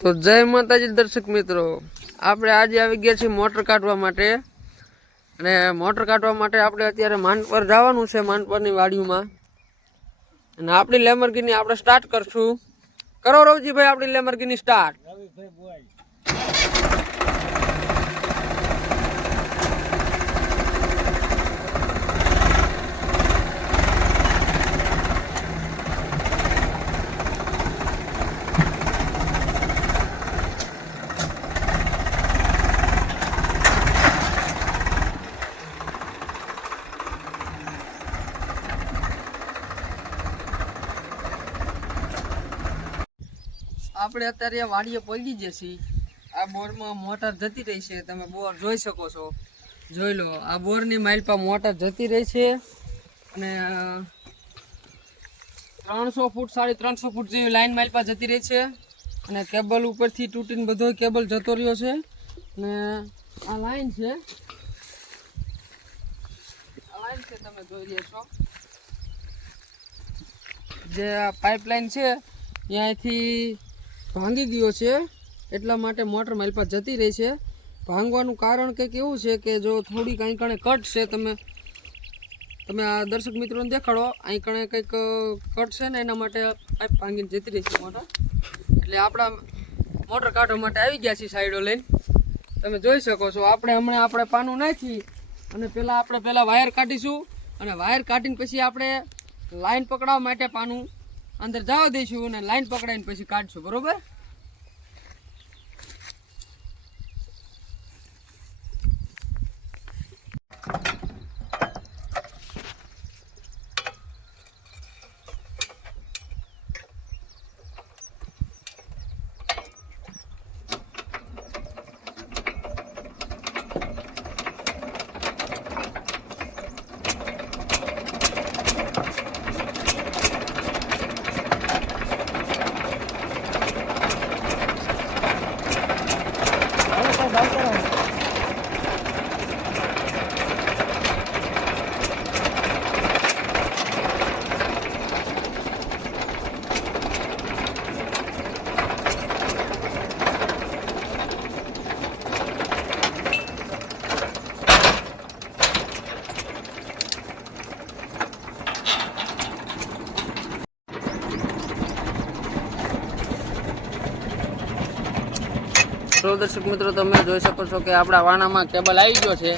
તો જય માતાજી દર્શક મિત્રો, આપણે આજે આવી ગયા છીએ મોટર કાઢવા માટે. અને મોટર કાઢવા માટે આપણે અત્યારે માનપર જવાનું છે, માનપરની વાડીમાં. અને આપણી લેમરગીની આપણે સ્ટાર્ટ કરશું. કરો રવજીભાઈ આપણી લેમરગીની સ્ટાર્ટ. આપણે અત્યારે વાડીએ પહોંચી જશે. આ બોરમાં મોટર જતી રહી છે, તમે બોર જોઈ શકો છો. જોઈ લો, આ બોરની માઇલપા મોટર જતી રહી છે. અને 300 ફૂટ 350 ફૂટ જેવી લાઈન માઇલપા જતી રહી છે. અને કેબલ ઉપરથી તૂટીને બધો કેબલ જતો રહ્યો છે. અને આ લાઈન છે, તમે જોઈ રહ્યા છો. જે આ પાઇપલાઇન છે ત્યાંથી ભાંગી ગયો છે, એટલા માટે મોટર માઇલપા જતી રહી છે. ભાંગવાનું કારણ કંઈક એવું છે કે જો થોડી કંઈ કણે કટ છે, તમે આ દર્શક મિત્રોને દેખાડો, અહીં કણે કંઈક કટ છે ને, એના માટે પાઇપ ભાંગીને જતી રહી છે મોટર. એટલે આપણા મોટર કાઢવા માટે આવી ગયા છીએ સાઈડો લઈને. તમે જોઈ શકો છો. આપણે પાનું નાખી અને પહેલાં વાયર કાઢીશું. અને વાયર કાઢીને પછી આપણે લાઈન પકડાવવા માટે પાનું અંદર જવા દઈશું અને લાઈન પકડાઈને પછી કાઢશું. બરોબર? તો દર્શક મિત્રો, તમે જોઈ શકો છો કે આપણા વાણામાં કેબલ આવી ગયો છે.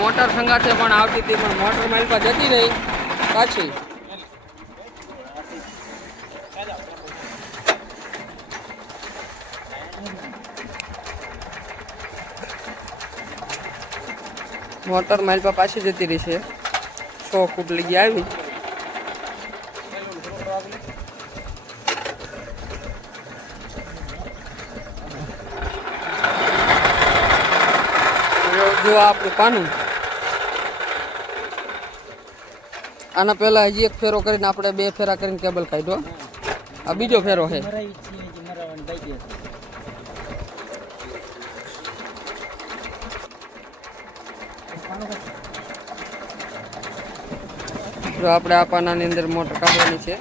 મોટર સંગાથે પણ આવતી હતી, પણ મોટર માઇલપા જતી રહી પાછી. મોટર માઇલપા પાછી જતી રહી છે. 100 ફૂટ લગી આવી. જો આપણું પાનું, આના પહેલા હજી એક ફેરો કરીને આપણે 2 ફેરા કરીને કેબલ કાઢ્યો. આ બીજો ફેરો છે. જો આપણે આ પાનાની અંદર મોટર કાઢવાની છે.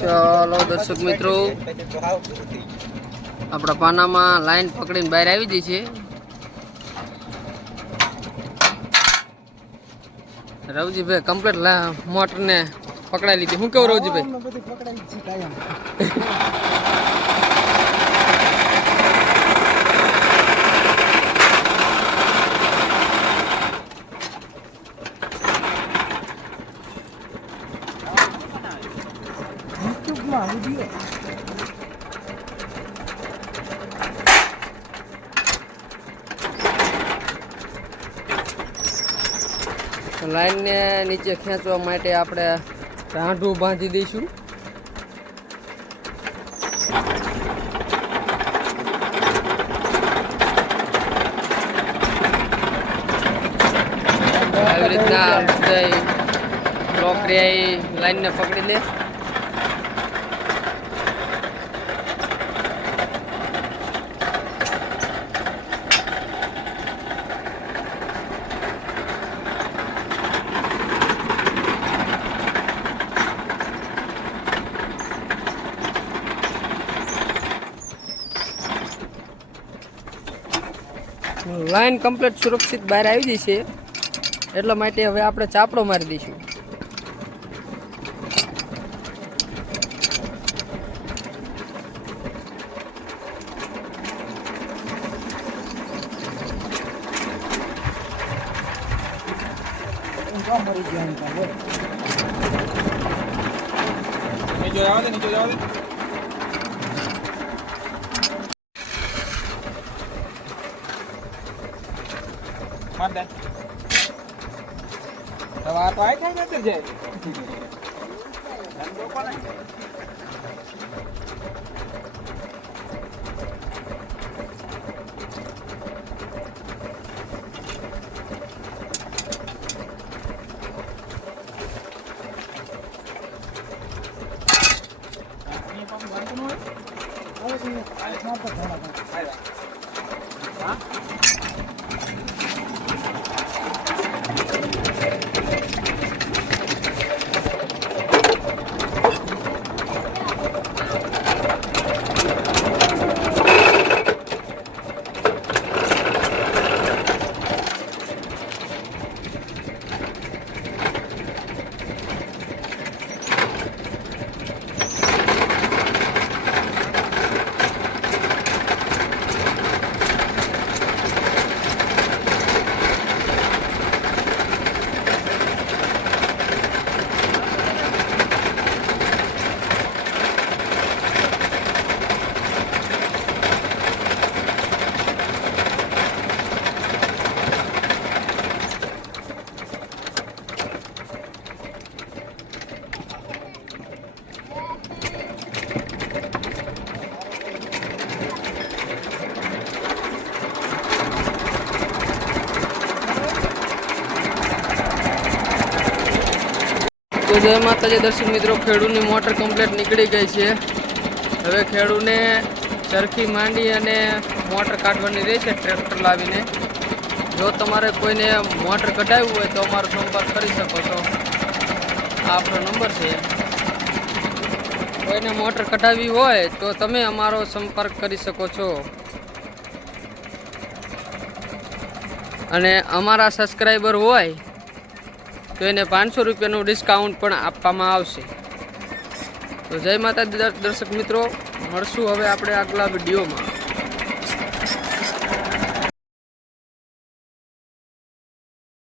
ચાલો દર્શક મિત્રો, આપણા પાનામાં લાઈન પકડીને બહાર આવી ગઈ છે. રવજીભાઈ કમ્પ્લીટ મોટર ને પકડાઈ લીધી. શું કેવું રવજીભાઈ? લાઈનને નીચે ખેંચવા માટે આપણે રાંઢું બાંધી દઈશું. આવી રીતના લોકરી લાઈનને પકડી લે. લાઈન કમ્પ્લીટ સુરક્ષિત બહાર આવી જશે, એટલા માટે હવે આપણે ચાપડો મારી દઈશું. નીચે જવા દે. માર દે. દવા તો આઈ જાય ને જાય. ધંધો કોને? તો જય માતાજી દર્શક મિત્રો, ખેડૂની મોટર કમ્પ્લીટ નીકળી ગઈ છે. હવે ખેડૂને ચરખી માંડી અને મોટર કાઢવાની રહેશે ટ્રેક્ટર લાવીને. જો તમારે કોઈને મોટર કઢાવવું હોય તો અમારો સંપર્ક કરી શકો છો. આ આપણો નંબર છે. કોઈને મોટર કઢાવવી હોય તો તમે અમારો સંપર્ક કરી શકો છો. અને અમારા સબસ્ક્રાઈબર હોય તો એને 500 રૂપિયાનું ડિસ્કાઉન્ટ પણ આપવામાં આવશે. તો જય માતાજી દર્શક મિત્રો, મળશું હવે આપણે આગલા વિડીયોમાં.